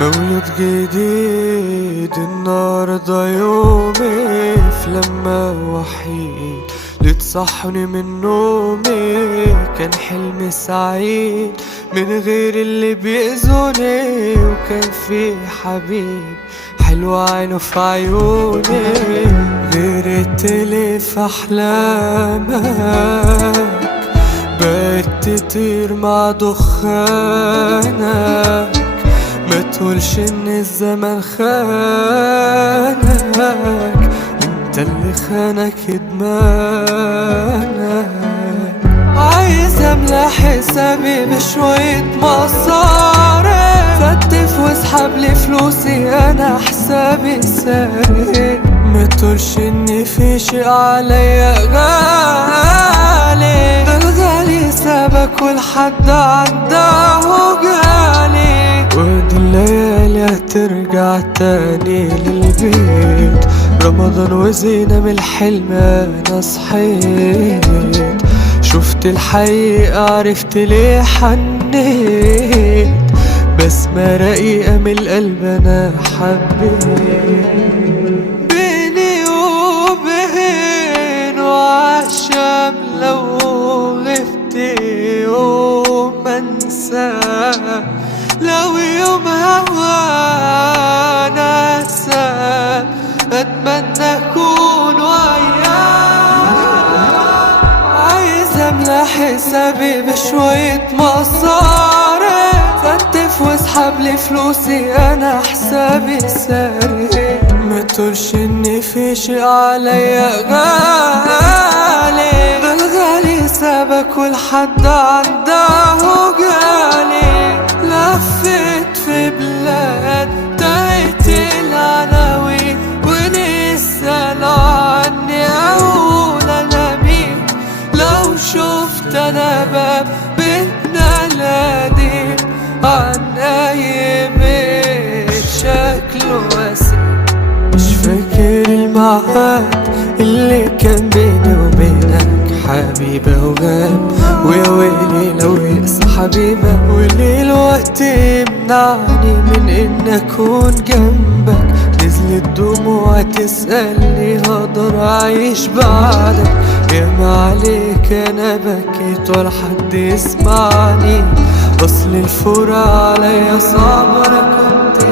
مولد جديد النهارده يومي، في لما وحيد لتصحني من نومي. كان حلمي سعيد من غير اللي بيأذوني، وكان في حبيب حلو عينه في عيوني. غيرت لي في أحلامك، بقيت تطير مع دخانك. ما تقولش ان الزمن خانك، انت اللي خانك ادمانك. عايز املى حسابي بشوية مصاري، فتف واسحب لي فلوسي انا حسابي ساري. ما تقولش ان في شيء عليا غالي، ده الغالي سابك والحد عنده جالي. ودي الليالي هترجع تاني للبيت، رمضان وزينة من الحلم انا صحيت. شفت الحقيقة عرفت ليه حنيت، بسمة رقيقة من القلب انا حبيت. بيني وبينه عشم لو غبت يوم انساه، لو يوم هوانا ساب اتمنى اكون وياه. عايز املى حسابي بشوية مصاري، فتف واسحب لي فلوسي انا حسابي ساري. ما تقولش ان في شيء عليا غالي، ده الغالي سابك والحد عنده جالي. لفت في بلاد تايت العناوين، ولسه لو عني اقول انا مين. لو شفت انا باب بيتنا القديم عن اي بيت شكله واسع. مش فاكر الميعاد اللي كان بيني وبينك حبيبة وغاب، ويا ويلي لو يقسى حبيبة. وليه الوقت يمنعني من ان اكون جنبك؟ نزلت دموع تسألني هقدر اعيش بعدك؟ ياما عليك انا بكيت ولا حد يسمعني، اصل الفرقة عليا صعب. انا كنت